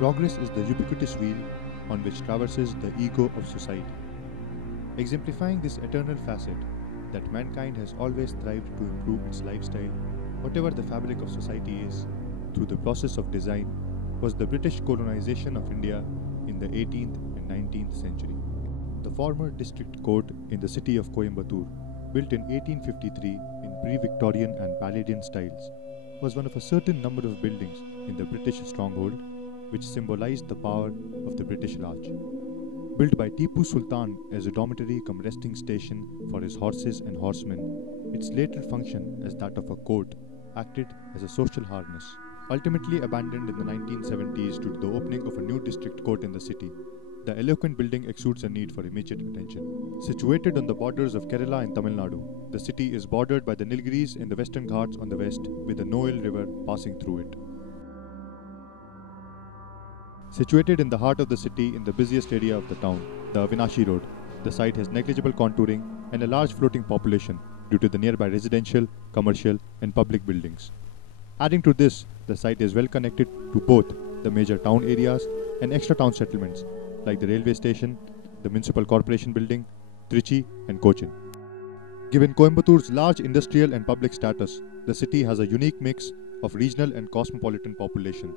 Progress is the ubiquitous wheel on which traverses the ego of society, exemplifying this eternal facet that mankind has always thrived to improve its lifestyle, whatever the fabric of society is, through the process of design, was the British colonization of India in the 18th and 19th century. The former district court in the city of Coimbatore, built in 1853 in pre-Victorian and Palladian styles, was one of a certain number of buildings in the British stronghold which symbolized the power of the British Raj. Built by Tipu Sultan as a dormitory cum resting station for his horses and horsemen, its later function as that of a court acted as a social harness. Ultimately abandoned in the 1970s due to the opening of a new district court in the city, the eloquent building exudes a need for immediate attention. Situated on the borders of Kerala and Tamil Nadu, the city is bordered by the Nilgiris in the Western Ghats on the west, with the Noel River passing through it. Situated in the heart of the city in the busiest area of the town, the Avinashi Road, the site has negligible contouring and a large floating population due to the nearby residential, commercial and public buildings. Adding to this, the site is well connected to both the major town areas and extra town settlements like the railway station, the municipal corporation building, Trichy and Cochin. Given Coimbatore's large industrial and public status, the city has a unique mix of regional and cosmopolitan population.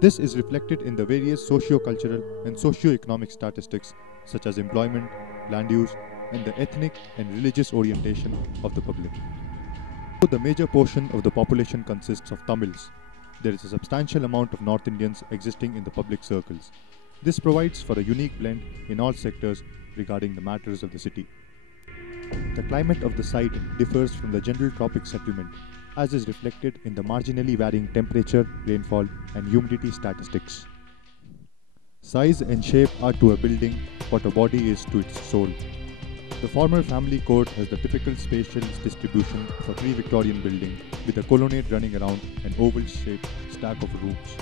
This is reflected in the various socio-cultural and socio-economic statistics such as employment, land use, and the ethnic and religious orientation of the public. Though the major portion of the population consists of Tamils, there is a substantial amount of North Indians existing in the public circles. This provides for a unique blend in all sectors regarding the matters of the city. The climate of the site differs from the general tropic settlement, as is reflected in the marginally varying temperature, rainfall, and humidity statistics. Size and shape are to a building what a body is to its soul. The former family court has the typical spatial distribution of a pre-Victorian building with a colonnade running around an oval-shaped stack of rooms.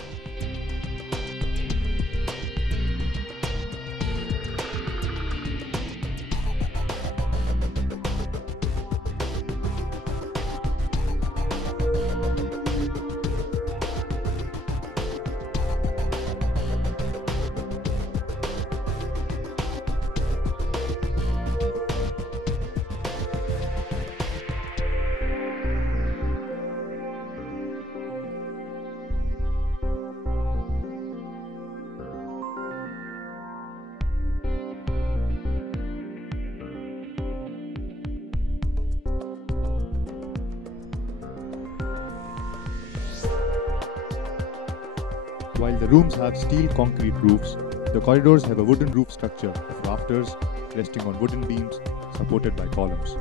While the rooms have steel concrete roofs, the corridors have a wooden roof structure of rafters resting on wooden beams supported by columns.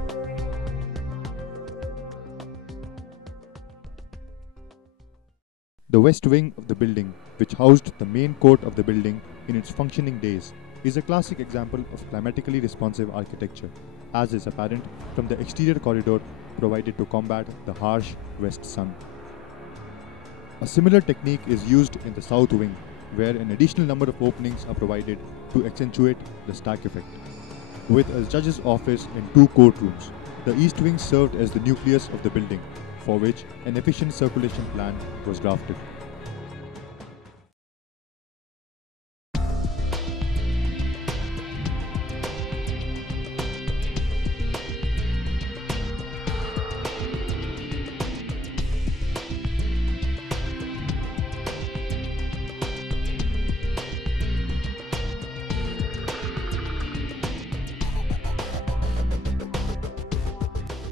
The west wing of the building, which housed the main court of the building in its functioning days, is a classic example of climatically responsive architecture, as is apparent from the exterior corridor provided to combat the harsh west sun. A similar technique is used in the south wing, where an additional number of openings are provided to accentuate the stack effect. With a judge's office and 2 courtrooms, the east wing served as the nucleus of the building, for which an efficient circulation plan was drafted.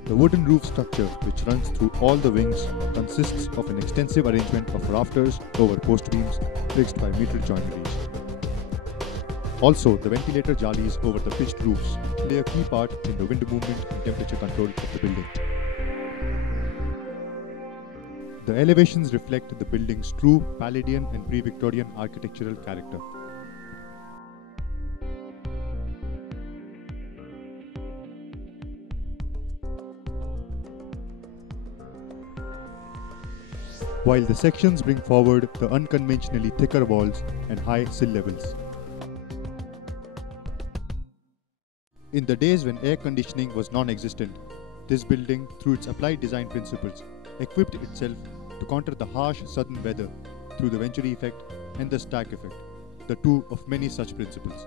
The wooden roof structure, which runs through all the wings, consists of an extensive arrangement of rafters over post beams fixed by meter joineries. Also, the ventilator jalis over the pitched roofs play a key part in the wind movement and temperature control of the building. The elevations reflect the building's true Palladian and pre-Victorian architectural character. While the sections bring forward the unconventionally thicker walls and high sill levels. In the days when air conditioning was non-existent, this building, through its applied design principles, equipped itself to counter the harsh southern weather through the venturi effect and the stack effect, the two of many such principles.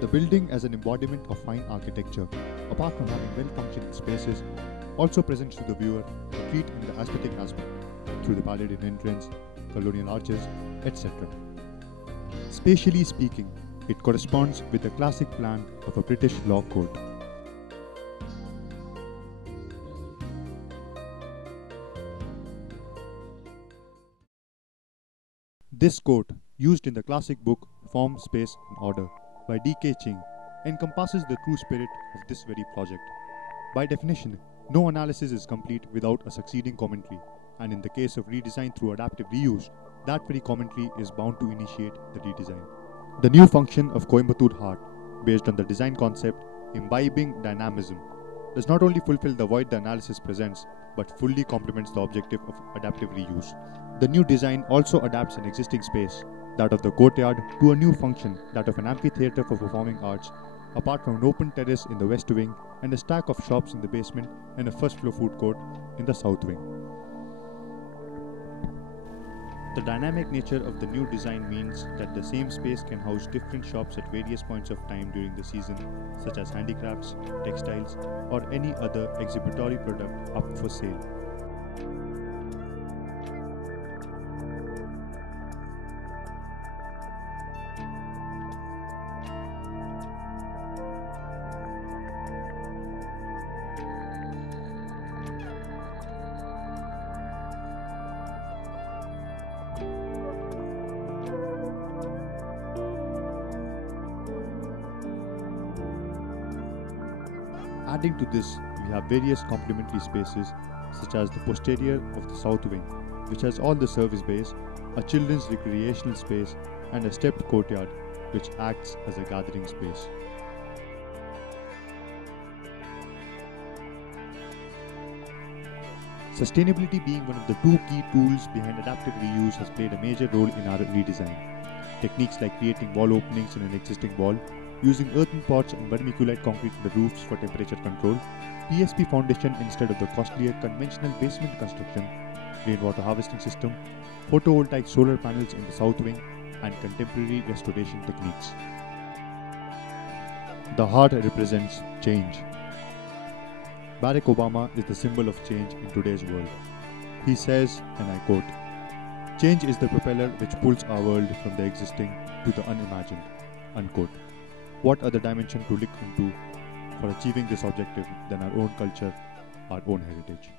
The building as an embodiment of fine architecture, apart from having well-functioning spaces, also presents to the viewer a treat in the aesthetic aspect through the paladin entrance, colonial arches, etc. Spatially speaking, it corresponds with the classic plan of a British law court. This court, used in the classic book Form, Space and Order by D.K. Ching, encompasses the true spirit of this very project. By definition, no analysis is complete without a succeeding commentary, and in the case of redesign through adaptive reuse, that very commentary is bound to initiate the redesign. The new function of Coimbatore Heart, based on the design concept imbibing dynamism, does not only fulfill the void the analysis presents, but fully complements the objective of adaptive reuse. The new design also adapts an existing space, that of the courtyard, to a new function, that of an amphitheatre for performing arts, apart from an open terrace in the west wing and a stack of shops in the basement and a first floor food court in the south wing. The dynamic nature of the new design means that the same space can house different shops at various points of time during the season, such as handicrafts, textiles, or any other exhibitory product up for sale. Adding to this, we have various complementary spaces such as the posterior of the south wing, which has all the service bays, a children's recreational space and a stepped courtyard which acts as a gathering space. Sustainability being one of the two key tools behind adaptive reuse has played a major role in our redesign. Techniques like creating wall openings in an existing wall, using earthen pots and vermiculite concrete in the roofs for temperature control, PSP foundation instead of the costlier conventional basement construction, rainwater harvesting system, photovoltaic solar panels in the south wing, and contemporary restoration techniques. The heart represents change. Barack Obama is the symbol of change in today's world. He says, and I quote, "Change is the propeller which pulls our world from the existing to the unimagined," unquote. What other dimension to look into for achieving this objective than our own culture, our own heritage?